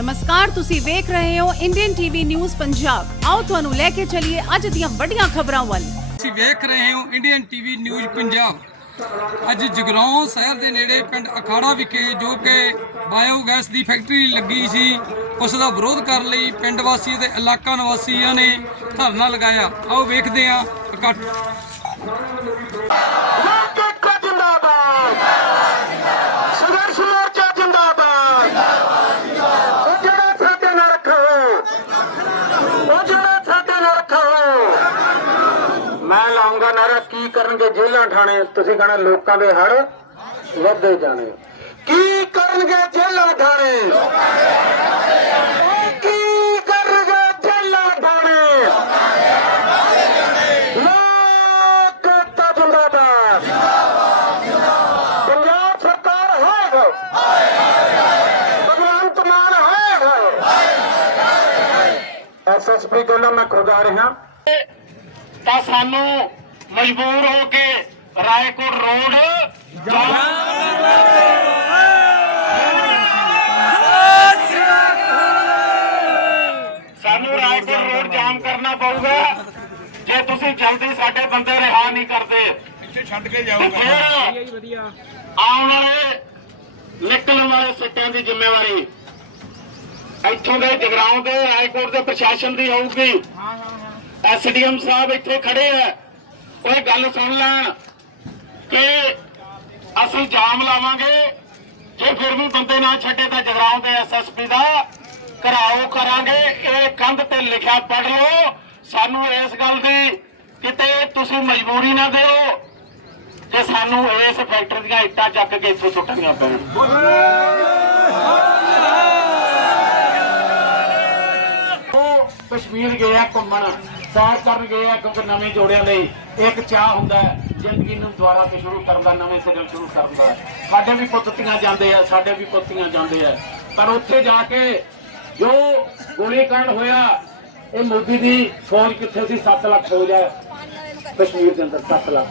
ਨਮਸਕਾਰ, ਤੁਸੀਂ ਵੇਖ ਰਹੇ ਹੋ ਇੰਡੀਅਨ ਟੀਵੀ ਨਿਊਜ਼ ਪੰਜਾਬ ਆਓ ਤੁਹਾਨੂੰ ਲੈ ਕੇ ਚੱਲੀਏ ਅੱਜ ਦੀਆਂ ਵੱਡੀਆਂ ਖਬਰਾਂ ਵੱਲ। ਤੁਸੀਂ ਵੇਖ ਰਹੇ ਹੋ ਇੰਡੀਅਨ ਟੀਵੀ ਨਿਊਜ਼ ਪੰਜਾਬ ਅੱਜ ਜਗਰਾਉਂ ਸ਼ਹਿਰ ਦੇ ਨੇੜੇ ਪਿੰਡ ਅਖਾੜਾ ਵਿਖੇ ਜੋ ਕਿ ਬਾਇਓਗੈਸ ਦੀ ਫੈਕਟਰੀ ਲੱਗੀ ਸੀ, ਉਸ ਦਾ ਵਿਰੋਧ ਕਰਨ ਲਈ ਪਿੰਡ ਵਾਸੀ ਤੇ ਇਲਾਕਾ ਨਿਵਾਸੀਆਂ ਨੇ ਧਰਨਾ ਲਗਾਇਆ। ਆਓ ਵੇਖਦੇ ਹਾਂ ਇਕੱਠ। ਲਾਉਂਗਾ ਨਾਰਾ, ਕੀ ਕਰਨਗੇ ਜੇਲਾਂ ਠਾਣੇ? ਤੁਸੀਂ ਕਹਣਾ ਲੋਕਾਂ ਦੇ ਹੜ ਵੱਧਦੇ ਜਾਣੇ। ਕੀ ਕਰਨਗੇ ਜੇਲਾਂ ਠਾਣੇ? ਕੀ ਕਰਨਗੇ ਜੇਲਾਂ ਠਾਣੇ? ਲੋਕ ਏਕਤਾ ਜਿੰਦਾਬਾਦ। ਪੰਜਾਬ ਸਰਕਾਰ ਹੈ ਭਗਵੰਤ ਮਾਨ ਹੈ ਐਸਐਸਪੀ ਕਹਿੰਦਾ, ਮੈਂ ਖੁਦ ਆ ਰਿਹਾ। ਤਾਂ ਸਾਨੂੰ ਮਜਬੂਰ ਹੋ ਕੇ ਰਾਏਕੋਟ ਰੋਡ ਸਾਨੂੰ ਰਾਏਕੋਟ ਰੋਡ ਜਾਮ ਕਰਨਾ ਪਊਗਾ। ਜੇ ਤੁਸੀਂ ਜਲਦੀ ਸਾਡੇ ਬੰਦੇ ਰਿਹਾ ਨਹੀਂ ਕਰਦੇ ਇੱਥੇ ਛੱਡ ਕੇ ਜਾਊਗਾ। ਆਉਣ ਵਾਲੇ ਨਿਕਲਣ ਵਾਲੇ ਸਿੱਟਿਆਂ ਦੀ ਜ਼ਿੰਮੇਵਾਰੀ ਇੱਥੋਂ ਦੇ ਜਗਰਾਉਂ ਦੇ ਰਾਏਕੋਟ ਦੇ ਪ੍ਰਸ਼ਾਸਨ ਦੀ ਹੋਊਗੀ। ਐਸਡੀਐਮ ਸਾਹਿਬ ਇੱਥੇ ਖੜੇ ਆ। ਉਹ ਗੱਲ ਸੁਣ ਲੈਣ ਕਿ ਅਸੀਂ ਜਾਮ ਲਾਵਾਂਗੇ। ਜੇ ਫਿਰ ਵੀ ਬੰਦੇ ਨਾ ਛੱਡੇ ਤਾਂ ਜਗਰਾਉਂ ਦੇ ਐਸਐਸਪੀ ਦਾ ਘਰਾਓ ਕਰਾਂਗੇ। ਇਹ ਕੰਧ ਤੇ ਲਿਖਿਆ ਪੜ ਲਓ। ਸਾਨੂੰ ਇਸ ਗੱਲ ਦੀ ਕਿਤੇ ਤੁਸੀਂ ਮਜਬੂਰੀ ਨਾ ਦਿਓ ਕਿ ਸਾਨੂੰ ਇਸ ਫੈਕਟਰੀ ਦੀਆਂ ਇੱਟਾਂ ਚੱਕ ਕੇ ਇੱਥੋਂ ਸੁੱਟਣੀਆਂ ਪੈਣ। ਉਹ ਕਸ਼ਮੀਰ ਗਏ ਆ ਘੁੰਮਣ। ਸੈਰ ਕਰਨ ਗਏ ਆ ਕਿਉਂਕਿ ਨਵੇਂ ਜੋੜਿਆਂ ਲਈ ਇੱਕ ਚਾਹ ਹੁੰਦਾ ਜ਼ਿੰਦਗੀ ਨੂੰ ਦੁਬਾਰਾ ਤੋਂ ਸ਼ੁਰੂ ਕਰਨ ਦਾ, ਨਵੇਂ ਸਿਰੇ ਸ਼ੁਰੂ ਕਰਨ ਦਾ। ਸਾਡੇ ਵੀ ਪੁੱਤੀਆਂ ਜਾਂਦੇ ਆ, ਸਾਡੇ ਵੀ ਪੁੱਤੀਆਂ ਜਾਂਦੇ ਆ। ਪਰ ਉੱਥੇ ਜਾ ਕੇ ਜੋ ਗੋਲੀकांड ਹੋਇਆ, ਇਹ ਮੋਦੀ ਦੀ ਫੌਜ ਕਿੱਥੇ ਸੀ? 7 ਲੱਖ ਫੌਜ ਹੈ ਕਸ਼ਮੀਰ ਦੇ ਅੰਦਰ 7 ਲੱਖ।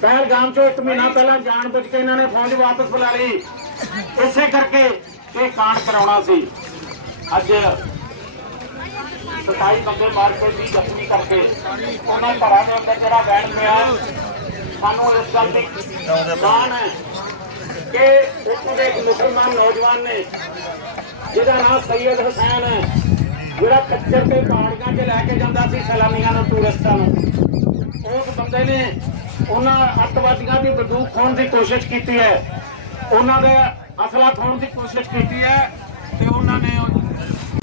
ਪਹਿਲਗਾਮ ਚੋਂ ਇੱਕ ਮਹੀਨਾ ਪਹਿਲਾਂ ਜਾਣ ਬੁੱਝ ਕੇ ਇਹਨਾਂ ਨੇ ਫੌਜ ਵਾਪਸ ਬੁਲਾ ਲਈ। ਇਸੇ ਕਰਕੇ ਇਹ ਕਾਂਡ ਕਰਾਉਣਾ ਸੀ। ਅੱਜ 27 ਬੰਦੇ ਮਾਰ ਕੇ ਜ਼ਖਮੀ ਕਰਕੇ ਉਹਨਾਂ ਘਰਾਂ ਦੇ ਅੰਦਰ ਜਿਹੜਾ ਬੈਠ ਪਿਆ, ਸਾਨੂੰ ਇਸ ਗੱਲ ਦੀ ਮਾਣ ਹੈ ਕਿ ਉੱਥੋਂ ਦੇ ਇੱਕ ਮੁਸਲਮਾਨ ਨੌਜਵਾਨ ਨੇ, ਜਿਹਦਾ ਨਾਮ ਸੈਯਦ ਹੁਸੈਨ ਹੈ, ਜਿਹੜਾ ਖੱਚਰ ਤੇ ਪਹਾੜੀਆਂ 'ਚ ਲੈ ਕੇ ਜਾਂਦਾ ਸੀ ਸੈਲਾਨੀਆਂ ਨੂੰ, ਟੂਰਿਸਟਾਂ ਨੂੰ। ਉਸ ਬੰਦੇ ਨੇ ਉਹਨਾਂ ਅੱਤਵਾਦੀਆਂ ਦੀ ਬੰਦੂਕ ਖੋਣ ਦੀ ਕੋਸ਼ਿਸ਼ ਕੀਤੀ ਹੈ। ਉਹਨਾਂ ਦੇ ਅਸਲਾ ਖੋਣ ਦੀ ਕੋਸ਼ਿਸ਼ ਕੀਤੀ ਹੈ ਤੇ ਉਹਨਾਂ ਨੇ